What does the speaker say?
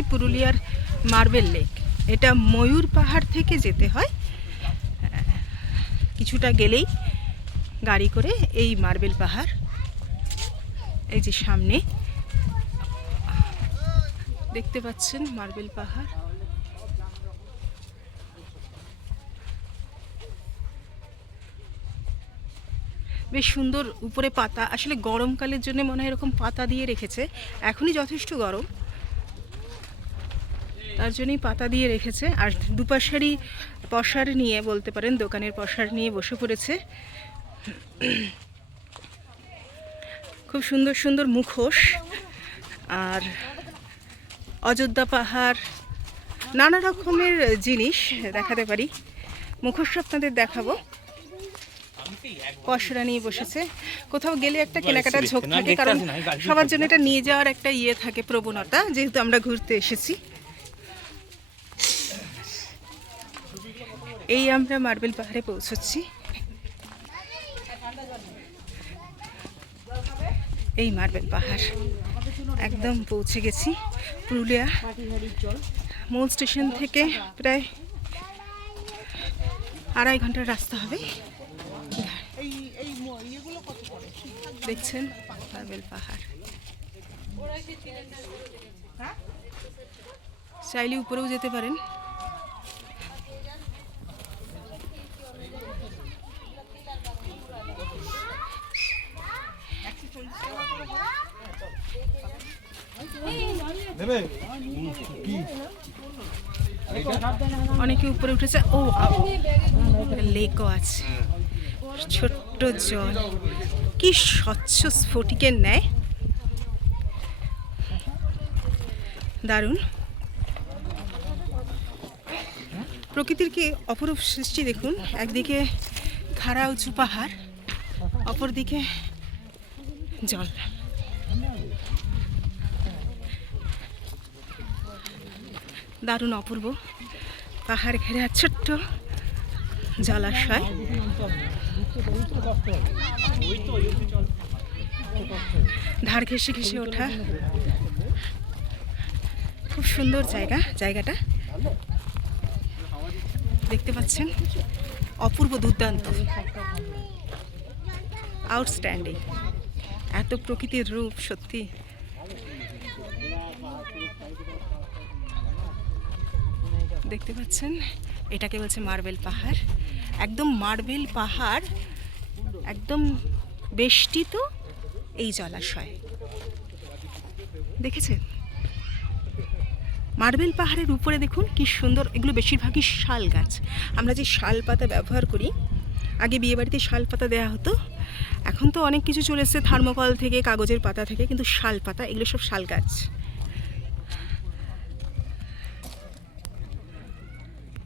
এসেছি পুরুলিয়ার marble lake. এটা ময়ূর পাহাড় থেকে যেতে হয়, কিছুটা গেলেই গাড়ি করে এই মার্বেল পাহাড়। এই যে সামনে দেখতে পাচ্ছেন মার্বেল পাহাড়। বেশ সুন্দর উপরে পাতা, আসলে গরমকালের জন্য মনে হয় এরকম পাতা দিয়ে রেখেছে। এখনই যথেষ্ট গরম, তার জন্যই পাতা দিয়ে রেখেছে। আর দুপাশারই পসার নিয়ে বলতে পারেন, দোকানের পসার নিয়ে বসে পড়েছে। খুব সুন্দর সুন্দর মুখোশ আর অযোধ্যা পাহাড়, নানা রকমের জিনিস দেখাতে পারি। মুখোশ আপনাদের দেখাবো। পসরা নিয়ে বসেছে। কোথাও গেলে একটা কেনাকাটার ঝোঁক থাকে, কারণ সবার জন্য এটা নিয়ে যাওয়ার একটা থাকে, প্রবণতা, যেহেতু আমরা ঘুরতে এসেছি। এই আমরা মার্বেল পাহাড়ে পৌঁছচ্ছি। এই মার্বেল পাহাড় একদম পৌঁছে গেছি। পুরুলিয়া মূল স্টেশন থেকে প্রায় 2.5 ঘন্টার রাস্তা হবে। দেখছেন মার্বেল পাহাড়। চাইলে উপরেও যেতে পারেন। অনেকে উপরে উঠেছে। ও লেকও আছে, ছোট্ট জল, কি স্বচ্ছ স্ফটিকের ন্যায়, দারুণ। প্রকৃতির কি অপরূপ সৃষ্টি দেখুন। একদিকে খাড়া উঁচু পাহাড়, অপরদিকে জল। দারুণ অপূর্ব পাহাড় ঘেরা ছোট্ট জলাশয়। ধার ঘেঁষে ঘেঁষে ওঠা, খুব সুন্দর জায়গাটা দেখতে পাচ্ছেন। অপূর্ব, দুর্দান্ত, আউটস্ট্যান্ডিং। এত প্রকৃতির রূপ, সত্যি। দেখতে পাচ্ছেন, এটাকে বলছে মার্বেল পাহাড়। একদম মার্বেল পাহাড়, একদম বেষ্টিত এই জলাশয়। দেখেছেন মার্বেল পাহাড়ের উপরে দেখুন কি সুন্দর। এগুলো বেশিরভাগই শাল গাছ। আমরা যে শাল পাতা ব্যবহার করি, আগে বিয়েবাড়িতে শাল পাতা দেওয়া হতো। এখন তো অনেক কিছু চলে এসেছে, থার্মোকল থেকে, কাগজের পাতা থেকে, কিন্তু শাল পাতা, এগুলো সব শাল গাছ।